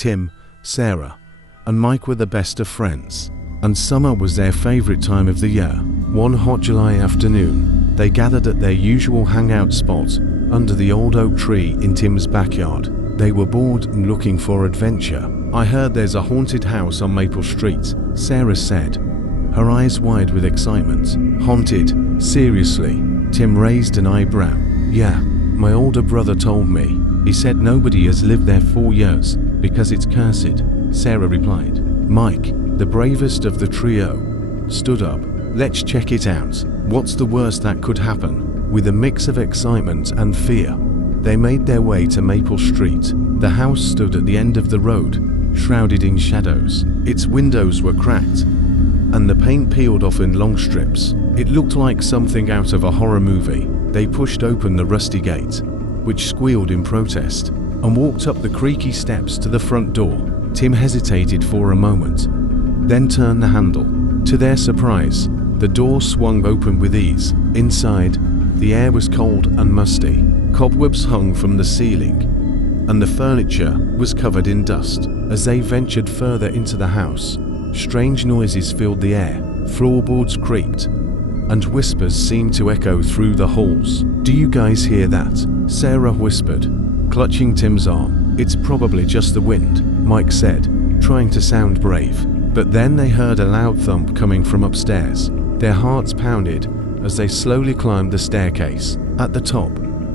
Tim, Sarah, and Mike were the best of friends, and summer was their favorite time of the year. One hot July afternoon, they gathered at their usual hangout spot under the old oak tree in Tim's backyard. They were bored and looking for adventure. "I heard there's a haunted house on Maple Street," Sarah said, her eyes wide with excitement. "Haunted? Seriously?" Tim raised an eyebrow. "Yeah, my older brother told me. He said nobody has lived there 4 years because it's cursed," Sarah replied. Mike, the bravest of the trio, stood up. "Let's check it out. What's the worst that could happen?" With a mix of excitement and fear, they made their way to Maple Street. The house stood at the end of the road, shrouded in shadows. Its windows were cracked, and the paint peeled off in long strips. It looked like something out of a horror movie. They pushed open the rusty gate, which squealed in protest, and walked up the creaky steps to the front door. Tim hesitated for a moment, then turned the handle. To their surprise, the door swung open with ease. Inside, the air was cold and musty. Cobwebs hung from the ceiling, and the furniture was covered in dust. As they ventured further into the house, strange noises filled the air. Floorboards creaked, and whispers seemed to echo through the halls. "Do you guys hear that?" Sarah whispered, clutching Tim's arm. "It's probably just the wind," Mike said, trying to sound brave. But then they heard a loud thump coming from upstairs. Their hearts pounded as they slowly climbed the staircase. At the top,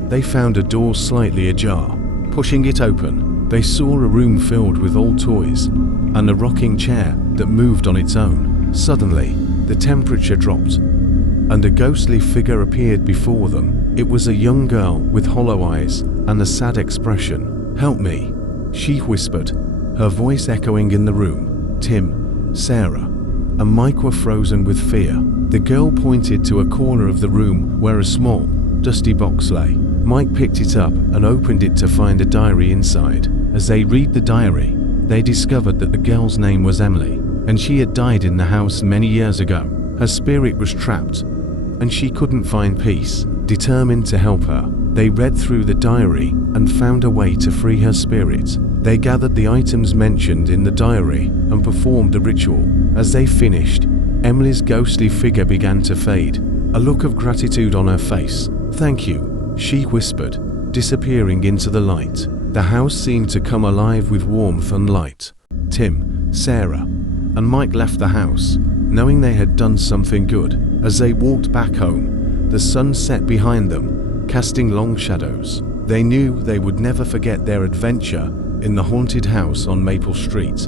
they found a door slightly ajar. Pushing it open, they saw a room filled with old toys and a rocking chair that moved on its own. Suddenly, the temperature dropped, and a ghostly figure appeared before them. It was a young girl with hollow eyes and a sad expression. "Help me," she whispered, her voice echoing in the room. Tim, Sarah, and Mike were frozen with fear. The girl pointed to a corner of the room where a small, dusty box lay. Mike picked it up and opened it to find a diary inside. As they read the diary, they discovered that the girl's name was Emily, and she had died in the house many years ago. Her spirit was trapped, and she couldn't find peace. Determined to help her, they read through the diary and found a way to free her spirit. They gathered the items mentioned in the diary and performed a ritual. As they finished, Emily's ghostly figure began to fade, a look of gratitude on her face. "Thank you," she whispered, disappearing into the light. The house seemed to come alive with warmth and light. Tim, Sarah, and Mike left the house, knowing they had done something good. As they walked back home, the sun set behind them, casting long shadows. They knew they would never forget their adventure in the haunted house on Maple Street.